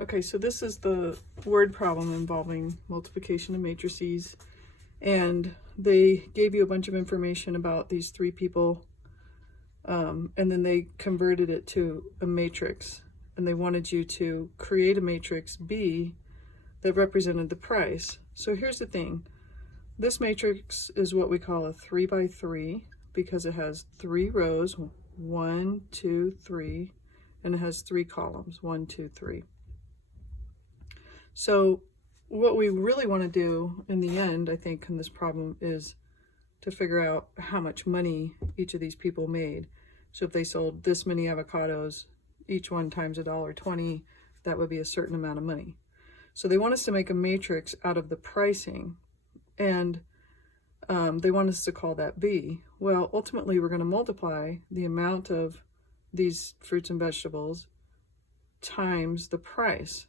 Okay, so this is the word problem involving multiplication of matrices, and they gave you a bunch of information about these three people, and then they converted it to a matrix, and they wanted you to create a matrix B that represented the price. So here's the thing. This matrix is what we call a 3 by 3 because it has 3 rows, 1, 2, 3, and it has 3 columns, 1, 2, 3. So what we really want to do in the end, I think, in this problem is to figure out how much money each of these people made. So if they sold this many avocados, each one times $1.20, that would be a certain amount of money. So they want us to make a matrix out of the pricing, and they want us to call that B. Well, ultimately we're going to multiply the amount of these fruits and vegetables times the price.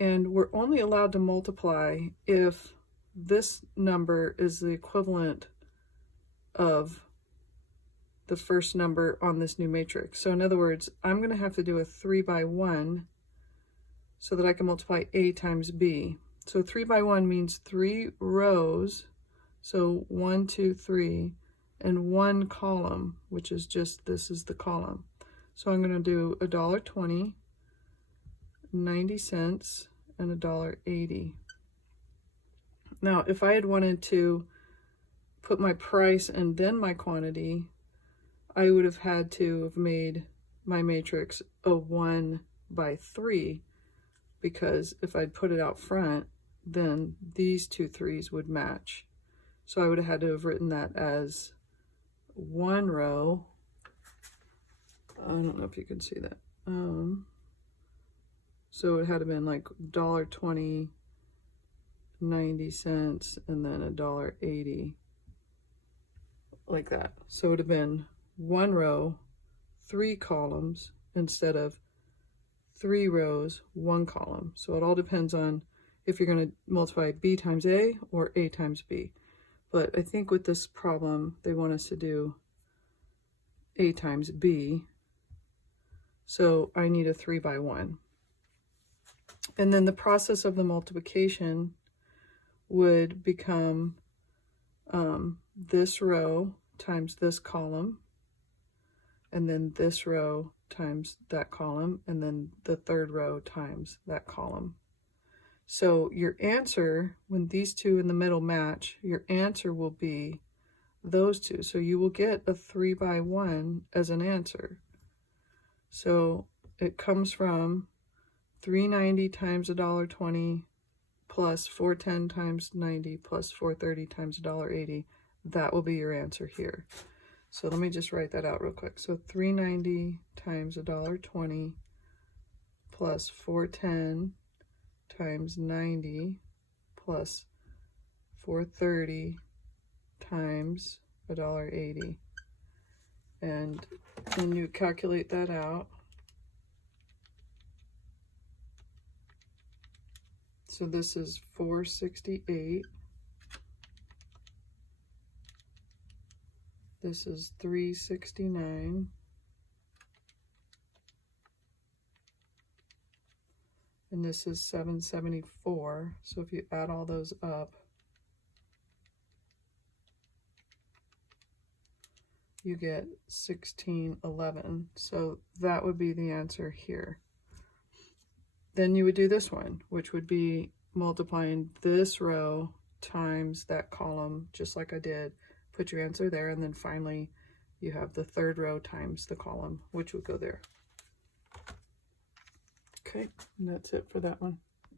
And we're only allowed to multiply if this number is the equivalent of the first number on this new matrix. So in other words, I'm going to have to do a 3 by 1 so that I can multiply A times B. So 3 by 1 means 3 rows, so 1, 2, 3, and 1 column, which is just, this is the column. So I'm going to do $1.20, 90 cents, and $1.80. Now, if I had wanted to put my price and then my quantity, I would have had to have made my matrix a 1 by 3, because if I'd put it out front, then these two 3s would match. So I would have had to have written that as 1 row. I don't know if you can see that. So it had to have been like $1.20, 90 cents, and then $1.80, like that. So it would have been 1 row, 3 columns, instead of 3 rows, 1 column. So it all depends on if you're going to multiply B times A or A times B. But I think with this problem, they want us to do A times B. So I need a 3 by 1. And then the process of the multiplication would become this row times this column, and then this row times that column, and then the third row times that column. So your answer, when these two in the middle match, your answer will be those two. So you will get a 3 by 1 as an answer. So it comes from 390 times $1.20 plus 410 times 90 plus 430 times $1.80. That will be your answer here. So let me just write that out real quick. So 390 times $1.20 plus 410 times 90 plus 430 times $1.80. And then you calculate that out. So this is 468. This is 369. And this is 774. So if you add all those up, you get 1611. So that would be the answer here. Then you would do this one, which would be multiplying this row times that column, just like I did. Put your answer there, and then finally you have the third row times the column, which would go there. Okay, and that's it for that one.